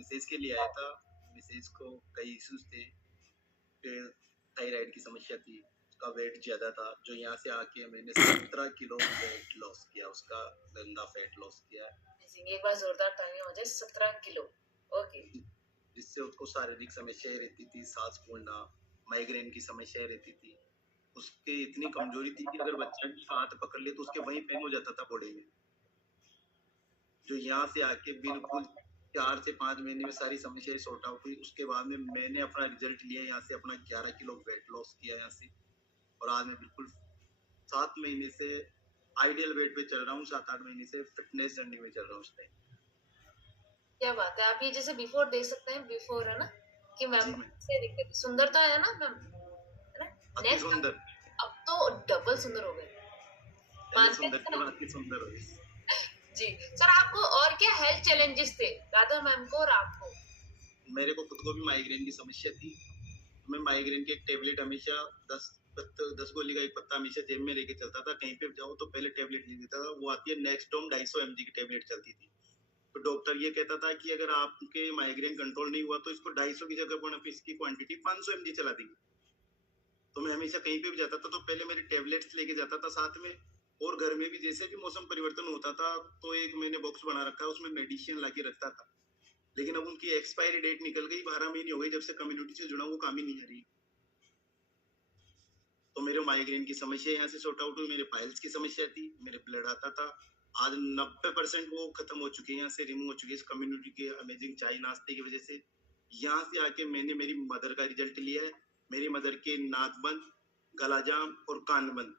Mrs के लिए आया था। मिसेज को कई इश्यूज थे, फिर थायराइड की समस्या थी, उसका वेट ज्यादा था, जो यहाँ से आके मैंने 17 किलो वेट लॉस किया, उसका गंदा फैट लॉस किया। एक बार जोरदार तालियां हो जाए। 17 किलो। ओके। जिससे उसको शारीरिक समस्याएं रहती थी, सांस फूलना, माइग्रेन की समस्याएं रहती थी। उसकी इतनी कमजोरी थी कि अगर बच्चा भी हाथ पकड़ ले तो उसके वहीं पेन हो जाता था बॉडी में। जो यहाँ से आके बिल्कुल 4 से 5 महीने में सारी समस्याएं सॉर्ट आउट हुई। उसके बाद में मैंने अपना रिजल्ट लिया, यहाँ से अपना 11 किलो वेट लॉस किया यहाँ से, और आज मैं बिल्कुल 7 महीने से आइडियल वेट पे चल रहा हूँ। 7-8 महीने से फिटनेस जर्नी में चल रहा हूँ इस टाइम। क्या बात है। आप ये जैसे बिफोर देख सकते हैं, बिफोर है ना कि मैम जी मैम, कैसे दिखते थे, सुंदरता है ना मैम, है ना। अति नेक्स्ट सुंदर, अब तो डबल सुंदर हो गए, पहले मानते सुंदर हैं थे, ना। अब अति सुंदर हो गए। जी सर, आपको और क्या हेल्थ चैलेंजेस थे राधा मैम को और आपको? मेरे को खुद को भी माइग्रेन की समस्या थी। मैं माइग्रेन के एक टेबलेट हमेशा 10 गोली का एक पत्ता हमेशा जेब में लेके चलता था। कहीं पे जाऊँ तो पहले टेबलेट ले लेता था। वो आती है नेक्स्टडोम 250 mg की टेबलेट चलती थी। तो डॉक्टर ये कहता था कि अगर आपके माइग्रेन कंट्रोल नहीं हुआ तो इसको 250 की जगह पर इसकी क्वांटिटी 500 mg चला देंगे। तो मैं हमेशा कहीं पे भी जाता था तो पहले मेरे टेबलेट्स लेके जाता था साथ में। और घर में भी जैसे भी मौसम परिवर्तन होता था तो एक मैंने बॉक्स बना रखा है, उसमें मेडिसिन लाके रखता था। लेकिन अब उनकी एक्सपायरी डेट निकल गई, 12 महीने हो गए जब से कम्युनिटी से जुड़ा, वो काम ही नहीं आ रही। तो मेरे माइग्रेन की समस्या यहाँ से सॉर्ट आउट हुई। मेरे पाइल्स की समस्या थी, मेरे ब्लड आता था, आज 90% वो खत्म हो चुकी है, यहाँ से रिमूव हो चुकी है इस कम्युनिटी के अमेजिंग चाय नाश्ते की वजह से। यहाँ से आके मैंने मेरी मदर का रिजल्ट लिया है। मेरी मदर के नाक बंद, गला जाम और कान बंद,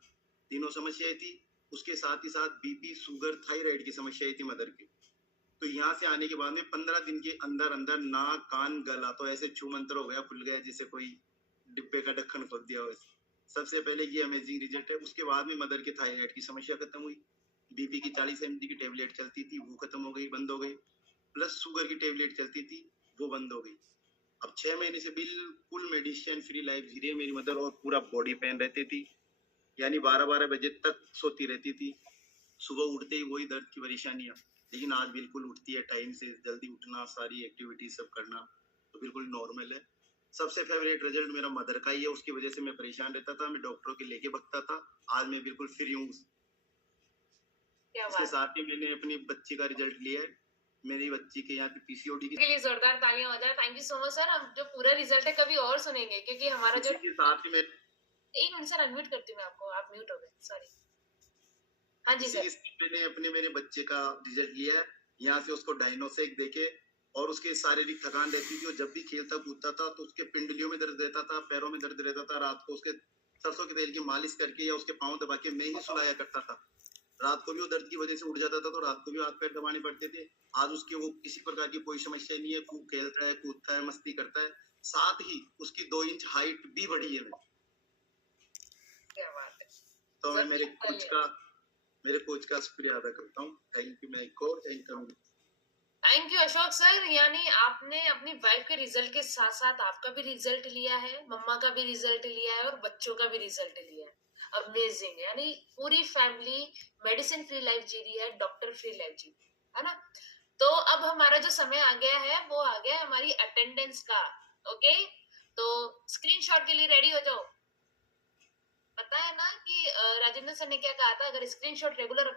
तीनों समस्याएं थी। उसके साथ ही साथ बीपी, शुगर, थायराइड की समस्याएं थी मदर की। तो यहाँ से आने के बाद में 15 दिन के अंदर अंदर नाक, कान, गला तो ऐसे छू मंतर हो गया, खुल गया जैसे कोई डिब्बे का ढक्कन खोल दिया हो। सबसे पहले ये अमेजिंग रिजल्ट है। उसके बाद में मदर के थायराइड की समस्या खत्म हुई। बीपी की 40 mg की टेबलेट चलती थी, वो खत्म हो गई, बंद हो गई। प्लस शुगर की टेबलेट चलती थी, वो बंद हो गई। अब 6 महीने से बिल्कुल मेडिसिन फ्री लाइफ जी रही है मेरी मदर। और पूरा बॉडी पेन रहती थी, यानी 12-12 बजे तक सोती रहती थी। सुबह उठते ही वही दर्द की परेशानियां। लेकिन आज बिल्कुल उठती है टाइम से, जल्दी उठना, सारी एक्टिविटी सब करना, तो बिल्कुल नॉर्मल है। सबसे फेवरेट रिजल्ट मेरा मदर का ही है। उसकी वजह से मैं परेशान रहता था, मैं डॉक्टरों के लेके भगता था। आज मैं बिल्कुल फ्री हूँ। इसके साथ ही मैंने अपनी बच्ची का रिजल्ट लिया है। मेरी बच्ची के यहाँ पे पीसीओडी के लिए जोरदार तालियां हो जाए। Thank you so much sir. हम जो पूरा रिजल्ट है कभी और सुनेंगे, क्योंकि हमारा जो इसी के साथ ही मैं एक मिनट सर, अनम्यूट करती हूँ मैं आपको, आप म्यूट हो गए, सॉरी। हाँ जी इसी सर। के साथ मैंने अपने मेरे बच्चे का रिजल्ट लिया है। यहाँ से उसको डायनोसेक देके, और उसके शारीरिक थकान रहती थी, वो जब भी खेलता कूदता था तो उसके पिंडलियों में दर्द रहता था, पैरों में दर्द रहता था। रात को उसके सरसों के तेल की मालिश करके या उसके पाँव दबा के मैं ही सुलाया करता था। रात को भी वो दर्द की वजह से उठ जाता था तो रात को भी हाथ पैर दबाने पड़ते थे। आज उसके वो किसी प्रकार की कोई समस्या नहीं है, खूब खेलता है, कूदता है, मस्ती करता है। साथ ही उसकी 2 इंच हाइट भी बढ़ी है। क्या बात है। तो मैं मेरे कोच का शुक्रिया अदा करता हूँ। Thank you. मैं एक और थैंक यू अशोक सर। यानी आपने अपनी वाइफ के रिजल्ट के साथ साथ आपका भी रिजल्ट लिया है, मम्मा का भी रिजल्ट लिया है और बच्चों का भी रिजल्ट लिया है। अमेजिंग। यानी पूरी फैमिली मेडिसिन फ्री लाइफ जी रही है, डॉक्टर फ्री लाइफ जी रही है ना। तो अब हमारा जो समय आ गया है वो आ गया है हमारी अटेंडेंस का। ओके, तो स्क्रीनशॉट के लिए रेडी हो जाओ। पता है ना कि राजेंद्र सर ने क्या कहा था, अगर स्क्रीनशॉट रेगुलर